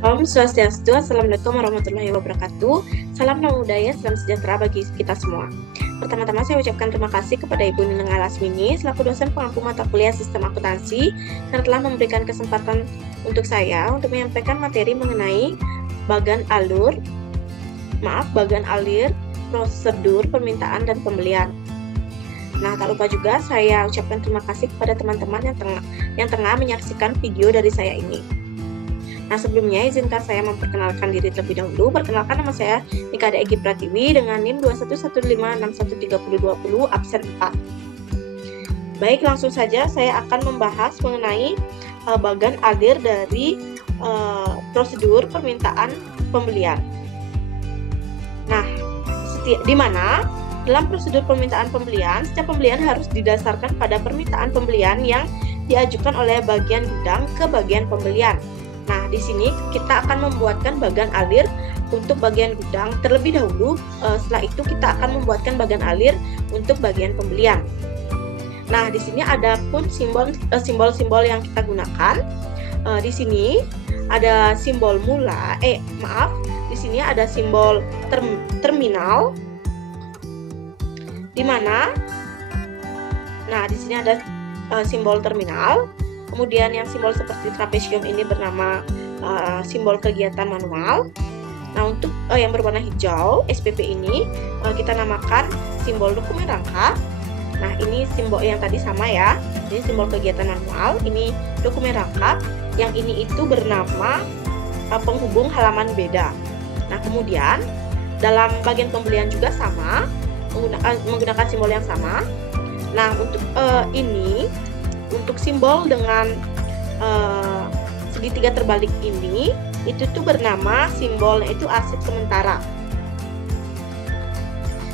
Om Swastiastu, Assalamualaikum warahmatullahi wabarakatuh. Salam nama budaya, salam sejahtera bagi kita semua. Pertama-tama saya ucapkan terima kasih kepada Ibu Nineng Alasmini selaku dosen pengampu mata kuliah Sistem Akuntansi yang telah memberikan kesempatan untuk saya untuk menyampaikan materi mengenai bagan alir prosedur permintaan dan pembelian. Nah, tak lupa juga saya ucapkan terima kasih kepada teman-teman yang tengah menyaksikan video dari saya ini. Nah, sebelumnya izinkan saya memperkenalkan diri terlebih dahulu. Perkenalkan, nama saya Nikade Egy Pratiwi dengan NIM 2115613020 absen 4. Baik, langsung saja saya akan membahas mengenai bagan alir dari prosedur permintaan pembelian. Nah, di mana dalam prosedur permintaan pembelian, setiap pembelian harus didasarkan pada permintaan pembelian yang diajukan oleh bagian gudang ke bagian pembelian. Nah, di sini kita akan membuatkan bagan alir untuk bagian gudang terlebih dahulu. Setelah itu kita akan membuatkan bagan alir untuk bagian pembelian. Nah, di sini ada pun simbol-simbol yang kita gunakan. Di sini ada simbol di sini ada simbol terminal. Di mana? Nah, di sini ada simbol terminal. Kemudian yang simbol seperti trapesium ini bernama simbol kegiatan manual. Nah, untuk yang berwarna hijau SPP ini kita namakan simbol dokumen rangkap. Nah, ini simbol yang tadi sama ya. Ini simbol kegiatan manual, ini dokumen rangkap. Yang ini itu bernama penghubung halaman beda. Nah, kemudian dalam bagian pembelian juga sama, menggunakan simbol yang sama. Nah, untuk simbol dengan segitiga terbalik ini, itu tuh bernama simbolnya itu arsip sementara.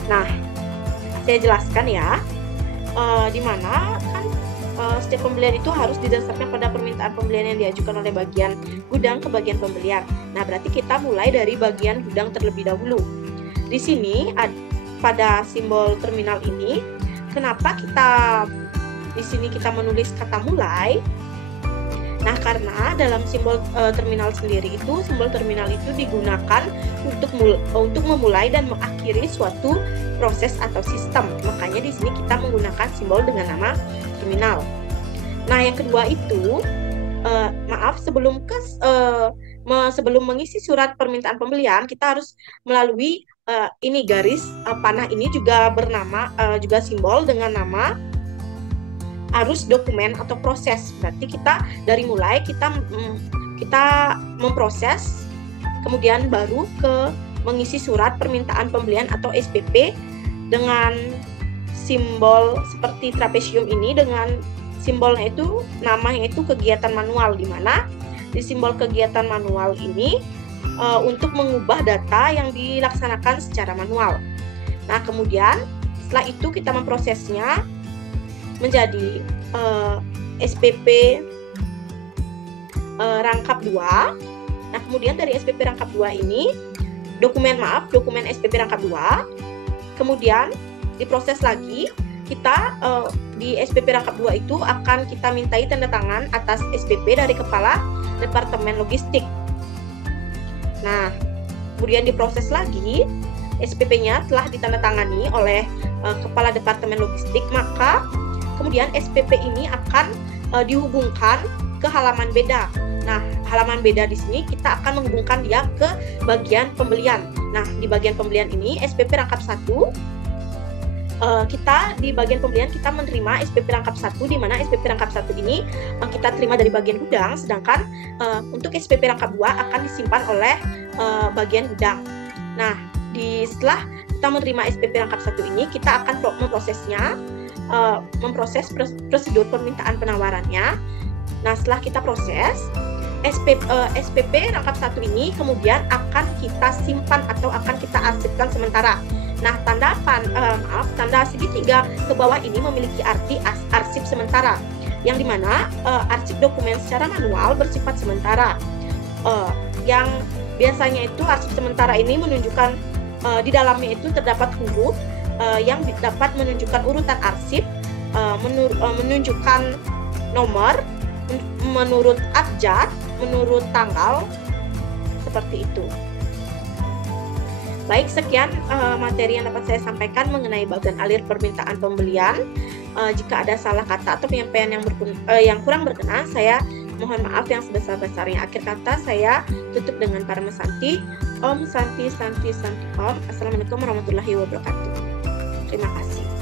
Nah, saya jelaskan ya, di mana kan setiap pembelian itu harus didasarkan pada permintaan pembelian yang diajukan oleh bagian gudang ke bagian pembelian. Nah, berarti kita mulai dari bagian gudang terlebih dahulu. Di sini pada simbol terminal ini, kenapa di sini kita menulis kata mulai? Nah, karena dalam simbol terminal sendiri itu, simbol terminal itu digunakan untuk memulai dan mengakhiri suatu proses atau sistem. Makanya di sini kita menggunakan simbol dengan nama terminal. Nah, yang kedua itu, sebelum mengisi surat permintaan pembelian, kita harus melalui ini garis panah ini juga bernama juga simbol dengan nama arus dokumen atau proses. Berarti kita dari mulai kita memproses, kemudian baru ke mengisi surat permintaan pembelian atau SPP dengan simbol seperti trapesium ini, dengan simbolnya itu namanya itu kegiatan manual, di mana di simbol kegiatan manual ini untuk mengubah data yang dilaksanakan secara manual. Nah, kemudian setelah itu kita memprosesnya menjadi SPP rangkap 2. Nah, kemudian dari SPP rangkap 2 ini dokumen SPP rangkap 2 kemudian diproses lagi. Kita di SPP rangkap 2 itu akan kita mintai tanda tangan atas SPP dari Kepala Departemen Logistik. Nah, kemudian diproses lagi, SPP-nya telah ditandatangani oleh Kepala Departemen Logistik, maka kemudian SPP ini akan dihubungkan ke halaman beda. Nah, halaman beda di sini kita akan menghubungkan dia ke bagian pembelian. Nah, di bagian pembelian ini SPP rangkap 1, kita di bagian pembelian kita menerima SPP rangkap 1, di mana SPP rangkap 1 ini kita terima dari bagian gudang, sedangkan untuk SPP rangkap 2 akan disimpan oleh bagian gudang. Nah, setelah kita menerima SPP rangkap 1 ini, kita akan memproses prosedur permintaan penawarannya. Nah, setelah kita proses, SPP rangkap 1 ini kemudian akan kita simpan atau akan kita arsipkan sementara. Nah, tanda segitiga ke bawah ini memiliki arti arsip sementara, yang dimana arsip dokumen secara manual bersifat sementara. Yang biasanya itu arsip sementara ini menunjukkan di dalamnya itu terdapat huruf yang dapat menunjukkan urutan arsip, menunjukkan nomor, menurut abjad, menurut tanggal, seperti itu. Baik, sekian materi yang dapat saya sampaikan mengenai bagan alir permintaan pembelian. Jika ada salah kata atau penyampaian yang kurang berkenan, saya mohon maaf yang sebesar-besarnya. Akhir kata saya tutup dengan Parama Santi. Om Santi Santi Santi Om. Assalamualaikum warahmatullahi wabarakatuh. Terima kasih.